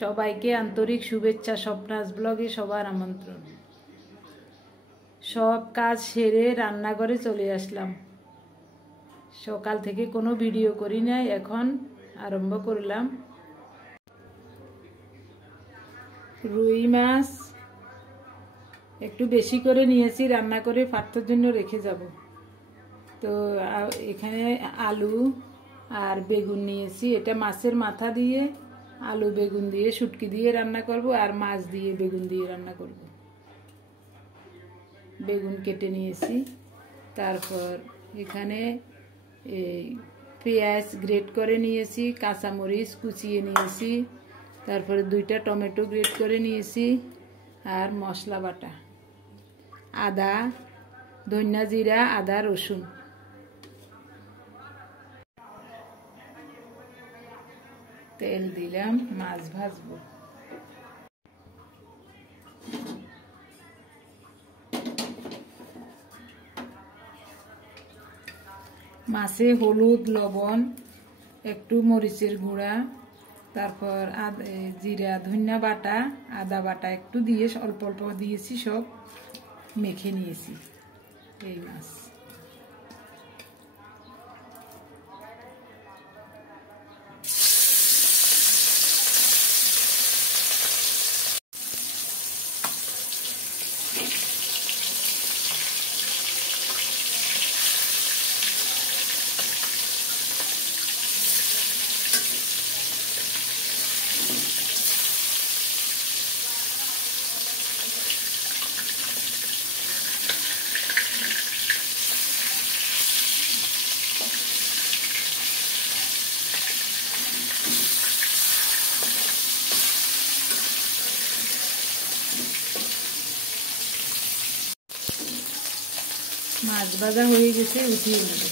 সবাইকে আন্তরিক শুভেচ্ছা। স্বপ্নাস ব্লগে সবার আমন্ত্রণ। সব কাজ সেরে রান্নাঘরে চলে আসলাম। সকাল থেকে কোনো ভিডিও করি নাই, এখন আরম্ভ করলাম। রুই মাছ একটু বেশি করে নিয়েছি, রান্না করে পার্থর জন্য রেখে যাব। তো এখানে আলু আর বেগুন নিয়েছি। এটা মাছের মাথা দিয়ে আলু বেগুন দিয়ে শুটকি দিয়ে রান্না করব, আর মাছ দিয়ে বেগুন দিয়ে রান্না করব। বেগুন কেটে নিয়েছি। তারপর এখানে পেঁয়াজ গ্রেট করে নিয়েছি, কাঁচামরিচ কুচিয়ে নিয়েছি, তারপরে 2টা টমেটো গ্রেট করে নিয়েছি, আর মশলা বাটা আদা, ধনিয়া, জিরা, আদা, রসুন। তেল দিলাম, মাছ ভাজবো। মাছে হলুদ, লবণ, একটু মরিচের গুঁড়া, তারপর জিরা, ধনিয়া বাটা, আদা বাটা একটু দিয়ে অল্প অল্প দিয়েছি, সব মেখে নিয়েছি এই মাছ। মাছ ভাজা হয়ে গেছে, উঠিয়ে নেব।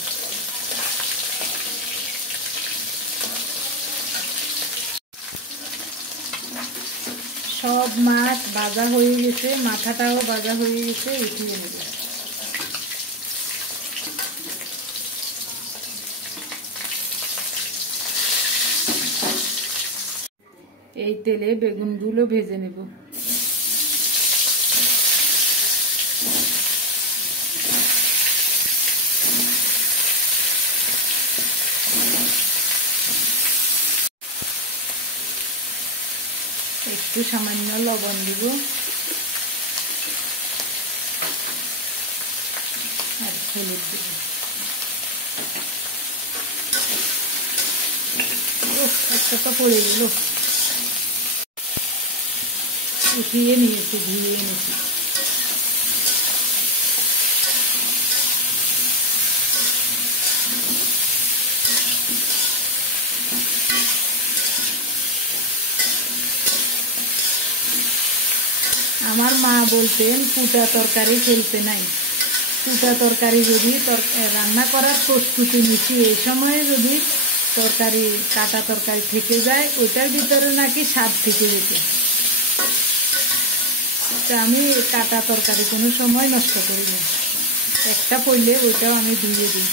সব মাছ ভাজা হয়ে গেছে, মাথাটাও ভাজা হয়ে গেছে, উঠিয়ে নেব। এই তেলে বেগুনগুলো ভেজে নেব। একটু সামান্য লবণ দিব, আর হলুদ দিব। একটা তো পড়ে গেল। উঠিয়ে নিয়েছি, ধুয়ে এনেছি। আমার মা বলতেন কুটা তরকারি ফেলতে নাই। কুটা তরকারি যদি রান্না করার প্রস্তুতি নিচ্ছি, এই সময়ে যদি তরকারি কাটা তরকারি থেকে যায়, ওটার ভিতরে নাকি স্বাদ থেকে যেত। তা আমি কাটা তরকারি কোনো সময় নষ্ট করি না। একটা পড়লে ওইটাও আমি ধুয়ে দিই।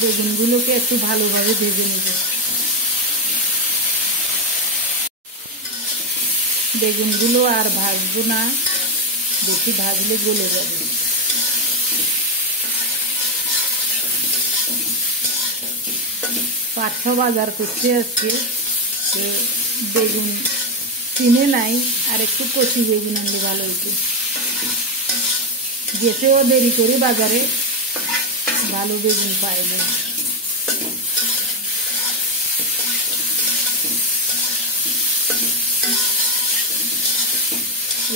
বেগুনগুলোকে একটু ভালোভাবে ভেজে নেব। বেগুনগুলো আর ভাজবো না, বেশি ভাজলে গলে যাবে। পার্থ বাজার করছে আজকে, বেগুন কিনে নাই, আর একটু কচি বেগুন আনলে ভালো হতো। গেছেও দেরি করে বাজারে, ভালো বেগুন পায় না।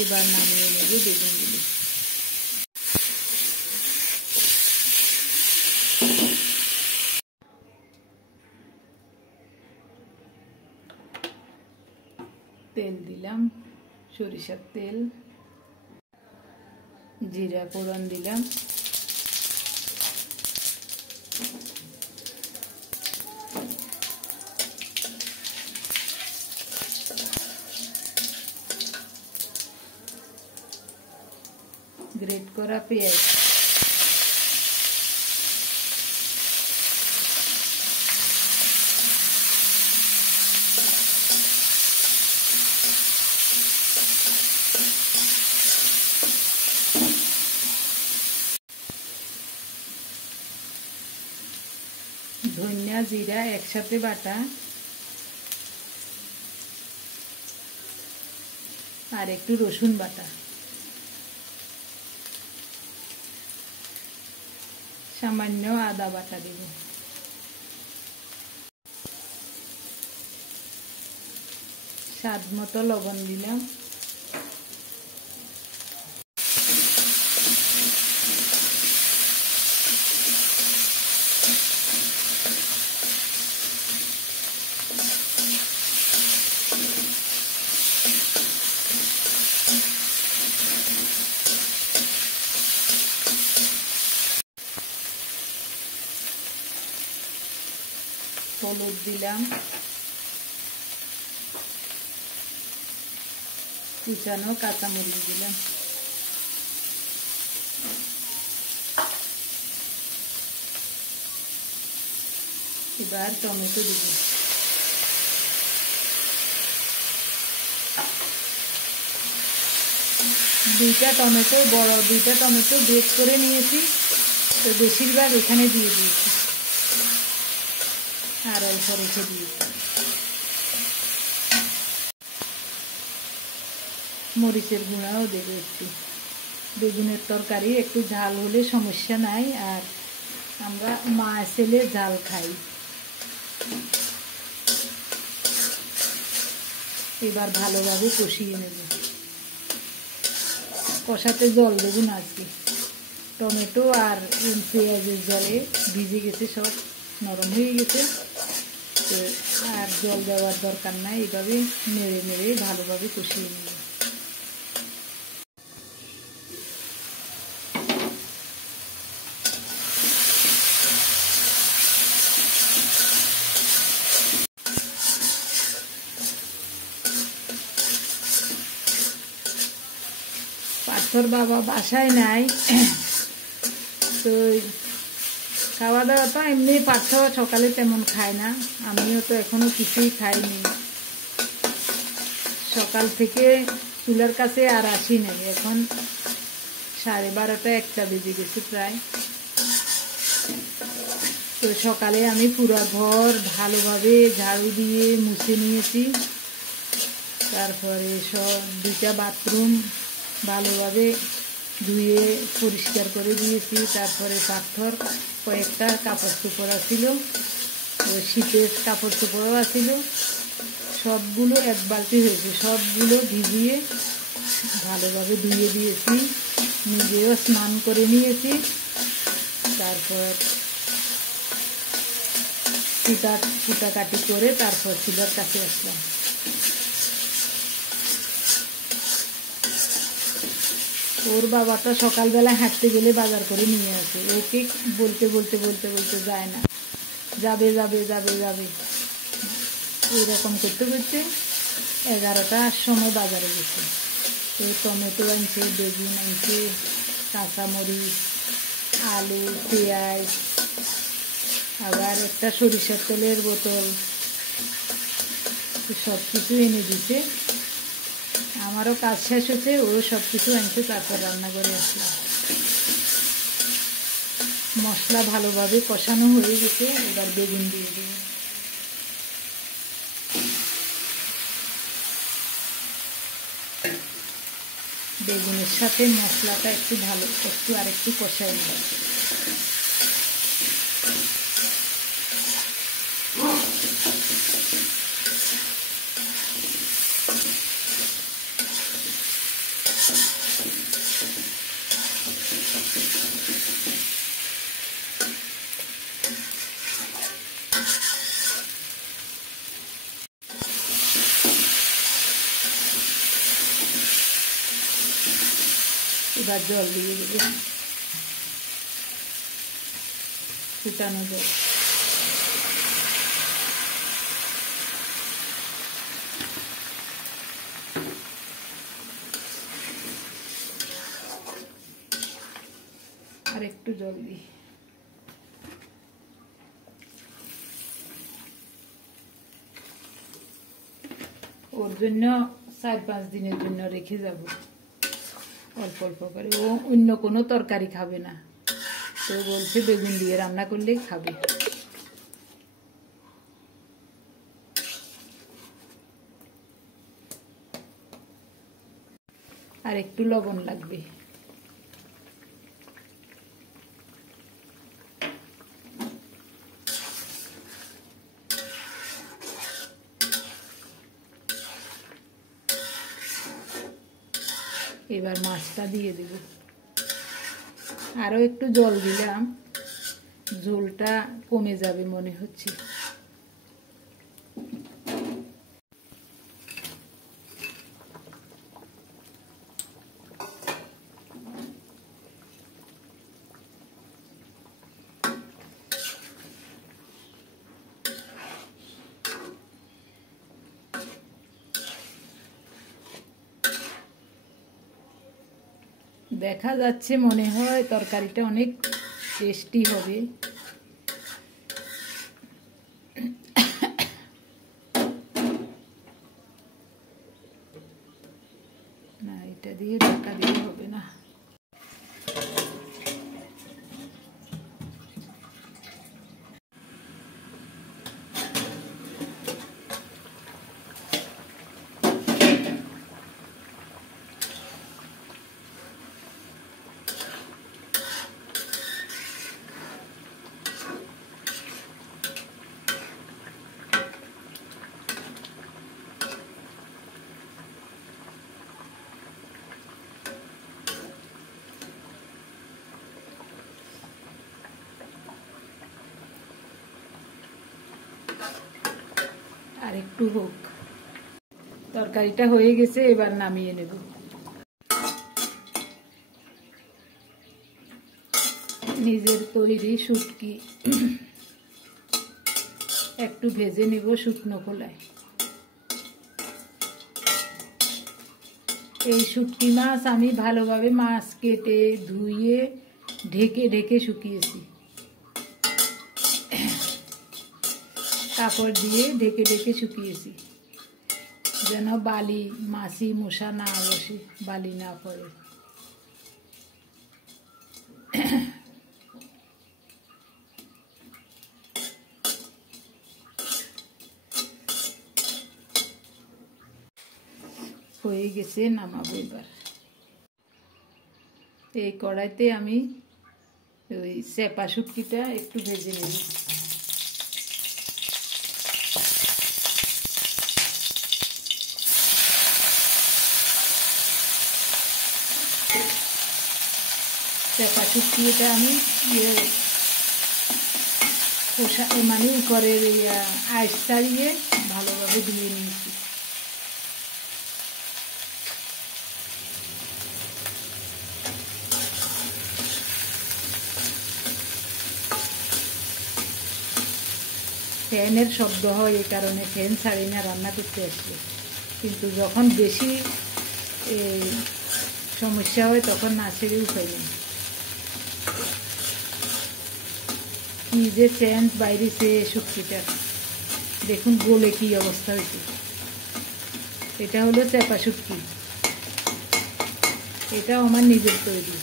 এবার নামিয়ে নেব বেগুনগুলো। তেল দিলাম, সরিষার তেল, জিরা ফোড়ন দিলাম, গ্রেট করা পেঁয়াজ, ধনিয়া জিরা একসাথে বাটা আর একটু রসুন বাটা, সামান্য আদা বাটা দেব, স্বাদ মতো লবণ দিলাম, হলুদ দিলাম, কুচানো কাঁচামরিচ দিলাম, এবার টমেটো দিব, দুইটা টমেটো, বড় দুইটা টমেটো গ্রেট করে নিয়েছি, তো বেশিরভাগ এখানে দিয়ে দিয়েছি আর অল্প রেখে দিয়েছি। মরিচের গুঁড়াও দেবো একটু, বেগুনের তরকারি একটু ঝাল হলে সমস্যা নাই, আর আমরা মা ছেলে ঝাল খাই। এবার ভালোভাবে কষিয়ে নেব, কষাতে জল দেবো না আজকে, টমেটো আর পেঁয়াজের জলে ভিজে গেছে, সব নরম হয়ে গেছে, তো আর জল দেওয়ার দরকার নাই, এইভাবে নেড়ে নেড়ে ভালোভাবে কষিয়ে নেব। পার্থর বাবা বাসায় নাই, তো খাওয়া দাওয়া তো এমনি পার্থ সকালে তেমন খায় না, আমিও তো এখনো কিছুই খাইনি, সকাল থেকে চুলার কাছে আর আসি নাই, এখন 12:30 1টা বেজে গেছে প্রায়। তো সকালে আমি পুরো ঘর ভালোভাবে ঝাড়ু দিয়ে মুছে নিয়েছি, তারপরে সব 2টা বাথরুম ভালোভাবে ধুয়ে পরিষ্কার করে দিয়েছি, তারপরে পাথর কয়েকটা কাপড় চোপড় আছিল, শীতের কাপড় চোপড়ও আছিল, সবগুলো এক বালতি হয়েছে, সবগুলো ভিজিয়ে ভালোভাবে ধুয়ে দিয়েছি, নিজেও স্নান করে নিয়েছি, তারপর কুটাকাটি করে তারপর চুলার কাছে আসলাম। ওর বাবাটা সকালবেলা হাঁটতে গেলে বাজার করে নিয়ে আসে, ওকে বলতে বলতে বলতে বলতে যায় না, যাবে যাবে যাবে যাবে, এরকম করতে করতে 11টার সময় বাজারে গেছে, তো টমেটো আনছে, বেগুন আনছে, কাঁচামরিচ, আলু, পেঁয়াজ, আবার একটা সরিষার তেলের বোতল, সব কিছু এনে দিতে। আমারও কাজ শেষ হচ্ছে, ও সব কিছু আনছে, তারপর রান্না করে আসলাম। মশলা ভালোভাবে কষানো হয়ে গেছে, এবার বেগুন দিয়ে দেব, বেগুনের সাথে মশলাটা একটু আরেকটু কষাই নেব। এবার জল দিয়ে দেবো, ফুটানো জল, আর একটু জল দিই, ওর জন্য 4-5 দিনের জন্য রেখে যাব, অল্প অল্প করে, ও অন্য কোনো তরকারি খাবে না, তো বলছে বেগুন দিয়ে রান্না করলেই খাবে। আর একটু লবণ লাগবে। এবার মাছটা দিয়ে দেব। আরো একটু জল দিলাম, ঝোলটা কমে যাবে মনে হচ্ছে। দেখা যাচ্ছে মনে হয় তরকারিটা অনেক টেস্টি হবে। না, এটা দিয়ে ঢাকা দিয়ে হবে না। আর একটু হোক। তরকারিটা হয়ে গেছে, এবার নামিয়ে নেব। নিজের তৈরি শুটকি একটু ভেজে নেব শুকনো খোলায়। এই শুটকি মাছ আমি ভালোভাবে মাছ কেটে ধুয়ে ঢেকে ঢেকে শুকিয়েছি। কাপড় দিয়ে ঢেকে ঢেকে শুকিয়েছি, যেন বালি মাছি মশা না বসে, বালি না পড়ে। হয়ে গেছে, নামাবো এবার। এই কড়াইতে আমি ওই চেপা শুটকিটা একটু ভেজে নেব। চেপা শুটকিটা আমি মানে উপরের আইস ছাড়িয়ে ভালোভাবে ধুয়ে নিয়েছি। ফ্যানের শব্দ হয়, এই কারণে ফ্যান ছাড়ি না রান্না করতে আসলে। কিন্তু যখন বেশি সমস্যা হয় তখন না ছেড়ে উপায় নেই। কি যে সেন্ট বাইরেছে শুটকিটা, দেখুন গলে কি অবস্থা হয়েছে। এটা হলো চেপা শুটকি, এটা আমার নিজের তৈরি।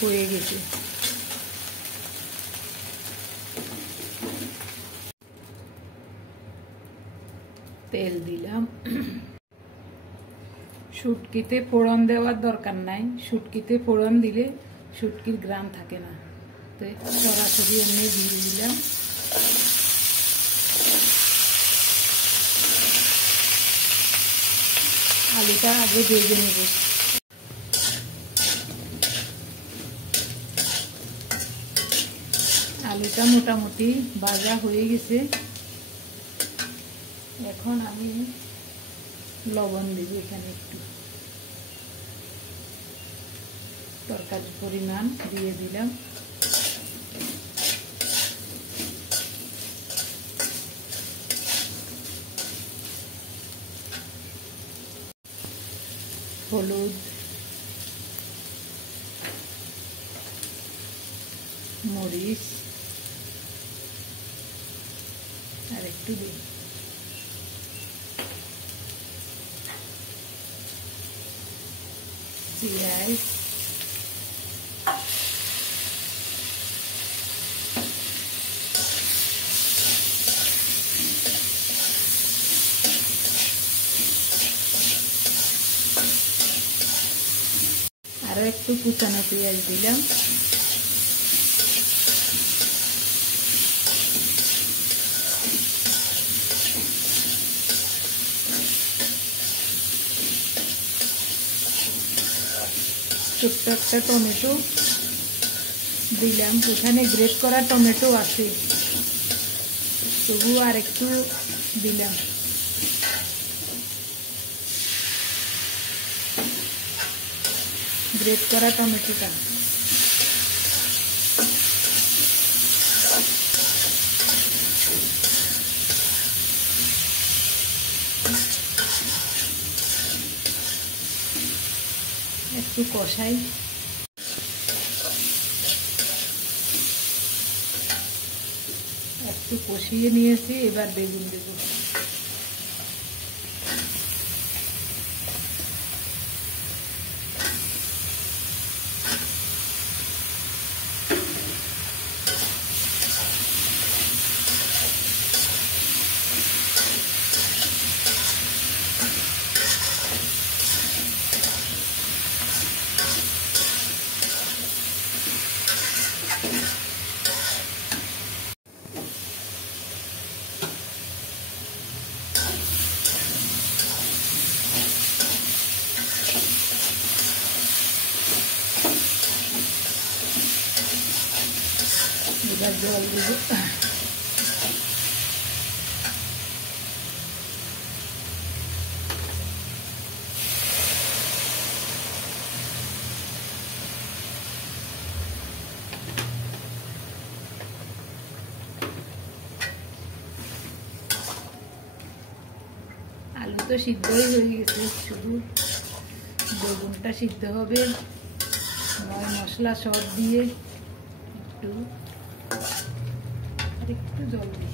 হয়ে গেছে। তেল দিলাম। শুটকিতে ফোড়ন দেওয়ার দরকার নাই, শুটকিতে ফোড়ন দিলে শুটকির গ্রাম থাকে না, তো সরাসরি এমনি দিয়ে দিলাম। আলুটা আগে ভেজে নেব। আলুটা মোটামুটি ভাজা হয়ে গেছে। এখন আমি লবণ দেব এখানে, একটু তরকারির পরিমাণ দিয়ে দিলাম। হলুদ, মরিচ আর একটু দিই। পেঁয়াজ, একটু কুচানো পেঁয়াজ দিলাম, ছোট্ট একটা টমেটো দিলাম। এখানে গ্রেট করা টমেটো আছে, তবু আর একটু দিলাম। গ্রেট করা টমেটোটা একটু কষাই। একটু কষিয়ে নিয়েছি, এবার বেগুন দেব। এবার জল দেব। আলু তো সিদ্ধই হয়ে গেছে, শুধু বেগুনটা সিদ্ধ হবে। ময় মশলা সব দিয়ে একটু জল দিই।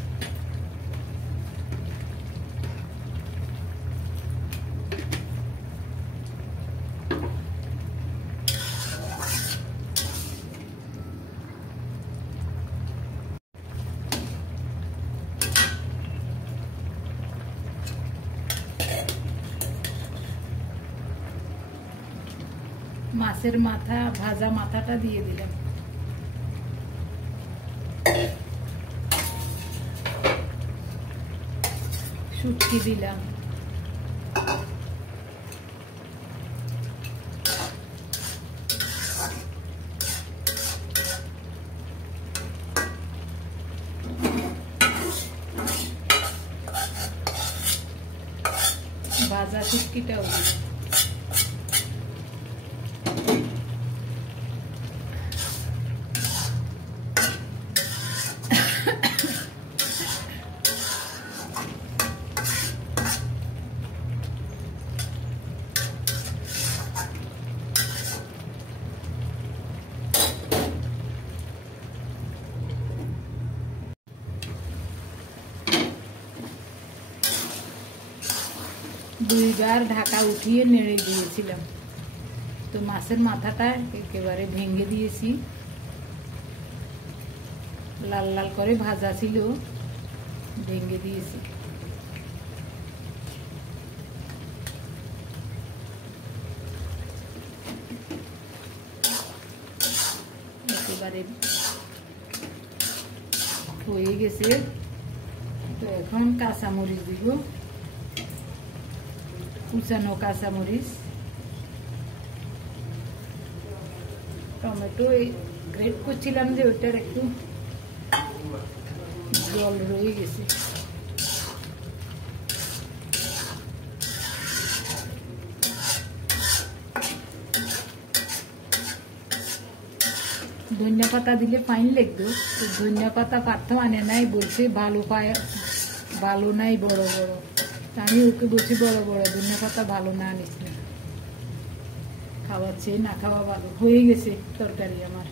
মাছের মাথা, ভাজা মাথাটা দিয়ে দিলাম। শুটকি দিলাম। ভাজা শুটকিটাও দিলাম। দুইবার ঢাকা উঠিয়ে নেড়ে দিয়েছিলাম, তো মাছের মাথাটা একেবারে ভেঙে দিয়েছি। লাল লাল করে ভাজা ছিল, ভেঙে দিয়েছি। একেবারে হয়ে গেছে। তো এখন কাঁচামরিচ দিব, কুচানো কাঁচামরিচ। টমেটো গ্রেট করছিলাম যে ওটার একটু জল রয়ে গেছে। ধনিয়া পাতা দিলে ফাইন লাগতো, তো ধনিয়া পাতা পার্থ আনে নাই, বলছে ভালো পায়, ভালো নাই বড় বড়। আমি ওকে বলছি বড় বড় ধনিয়া পাতা ভালো না আনিস না, খাওয়াচ্ছে না খাওয়া ভালো। হয়ে গেছে তরকারি, আমার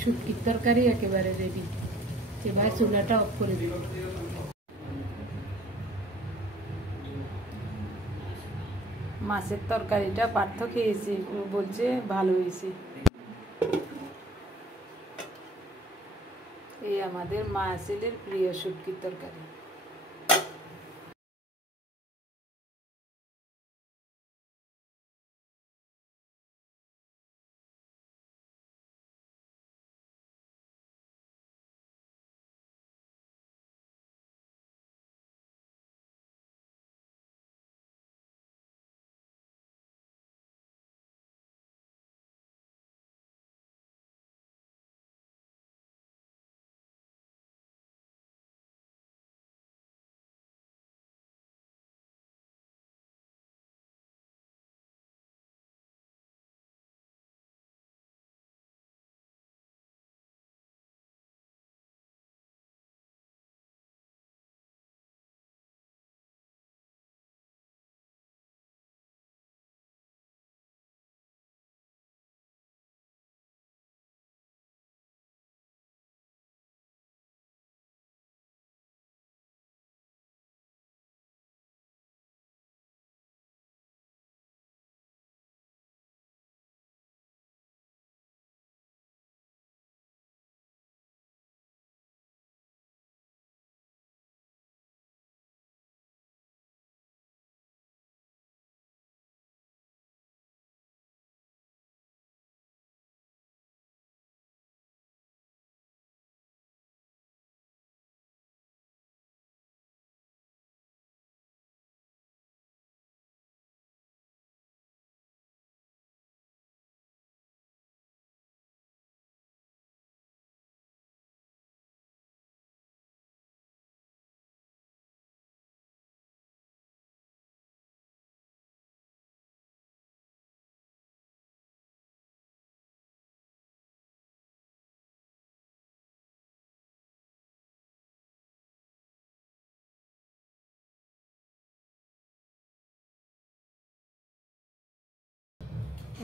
শুটকির তরকারি একেবারে রেডি। এবার চুলাটা অফ করে দিব। মাছের তরকারিটা পার্থ খেয়েছে, বলছে ভালো হয়েছে। এই আমাদের মা ছেলের প্রিয় শুটকির তরকারি।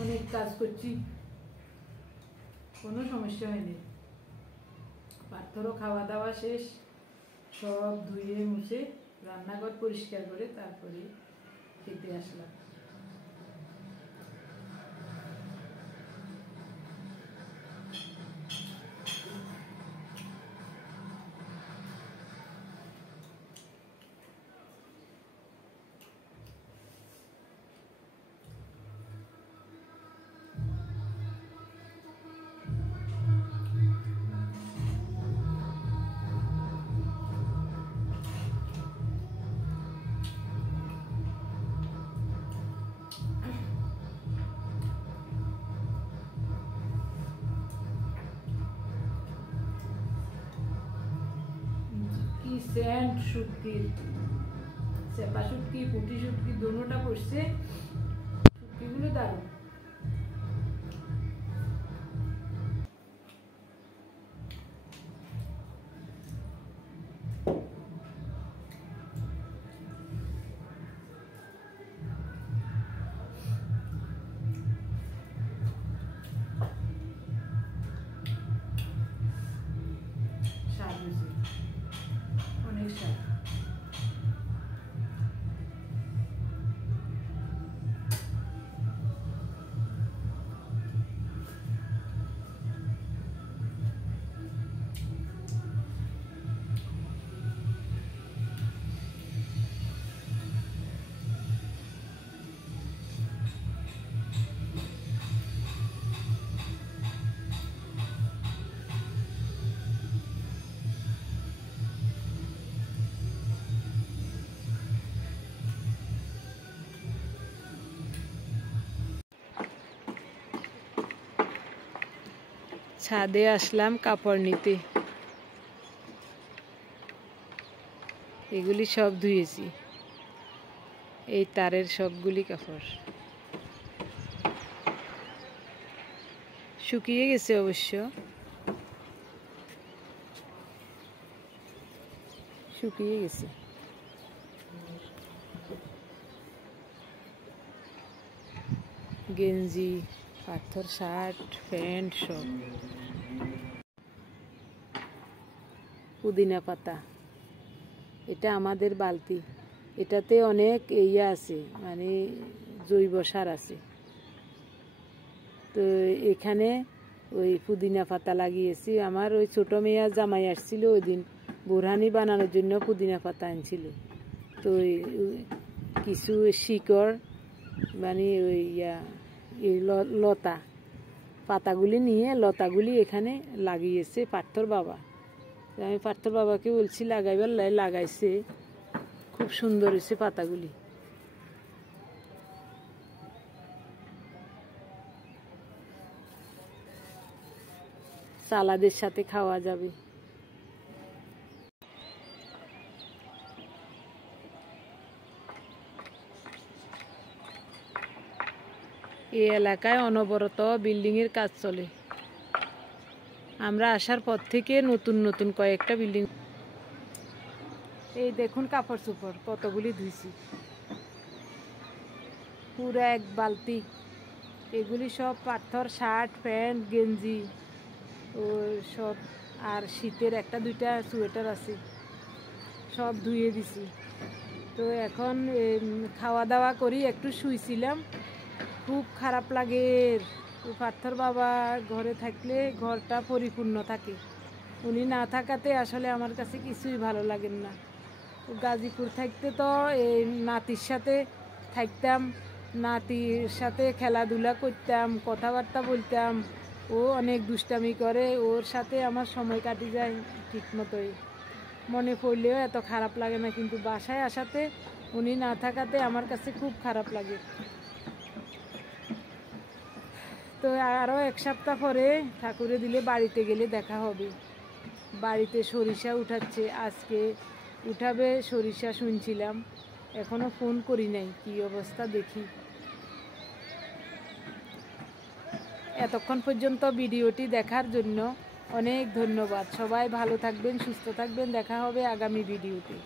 অনেক কাজ করছি, কোনো সমস্যা হয়নি। পাথরও খাওয়া দাওয়া শেষ, সব ধুয়ে মুছে রান্নাঘর পরিষ্কার করে তারপরে খেতে আসলাম। सेंट शुटकी, सेपा शुटकी, पुटी शुटकी दोनोटा पड़ছে, শুটকিগুলো দারুণ। স্বাদ হয়েছে, অনেক স্বাদ। ছাদে আসলাম কাপড় নিতে, এগুলি সব ধুয়েছি, এই তারের সবগুলি কাপড় শুকিয়ে গেছে অবশ্য, শুকিয়ে গেছে। গেঞ্জি, পাথর শার্ট, প্যান্ট সব। পুদিনা পাতা, এটা আমাদের বালতি, এটাতে অনেক ইয়া আছে, মানে জৈব সার আছে। তো এখানে ওই পুদিনা পাতা লাগিয়েছি। আমার ওই ছোট মেয়ে জামাই আসছিল, ওই দিন বোরহানি বানানোর জন্য পুদিনা পাতা আনছিল। তো কিছু শিকড় মানে ওই লতা পাতাগুলি নিয়ে লতাগুলি এখানে লাগিয়েছে পার্থর বাবা। আমি পার্থর বাবাকে বলছি লাগাইবার, লাগাইছে, খুব সুন্দর হয়েছে পাতাগুলি। সালাদের সাথে খাওয়া যাবে। এই এলাকায় অনবরত বিল্ডিংয়ের কাজ চলে। আমরা আসার পর থেকে নতুন নতুন কয়েকটা বিল্ডিং। এই দেখুন কাপড় চোপড় কতগুলি ধুইছি, পুরো এক বালতি। এগুলি সব পাথর শার্ট, প্যান্ট, গেঞ্জি ও সব, আর শীতের একটা দুইটা সোয়েটার আছে, সব ধুয়ে দিছি। তো এখন খাওয়া দাওয়া করি, একটু শুইছিলাম, খুব খারাপ লাগে। পার্থর বাবা ঘরে থাকলে ঘরটা পরিপূর্ণ থাকে, উনি না থাকাতে আসলে আমার কাছে কিছুই ভালো লাগে না। গাজীপুর থাকতে তো এই নাতির সাথে থাকতাম, নাতির সাথে খেলাধুলা করতাম, কথাবার্তা বলতাম, ও অনেক দুষ্টামি করে, ওর সাথে আমার সময় কাটি যায় ঠিক মতোই, মনে পড়লেও এত খারাপ লাগে না। কিন্তু বাসায় আসাতে, উনি না থাকাতে আমার কাছে খুব খারাপ লাগে। তো আরও এক সপ্তাহ পরে ঠাকুরে দিলে বাড়িতে গেলে দেখা হবে। বাড়িতে সরিষা উঠাচ্ছে, আজকে উঠাবে সরিষা শুনছিলাম, এখনো ফোন করি নাই, কি অবস্থা দেখি। এতক্ষণ পর্যন্ত ভিডিওটি দেখার জন্য অনেক ধন্যবাদ। সবাই ভালো থাকবেন, সুস্থ থাকবেন, দেখা হবে আগামী ভিডিওতে।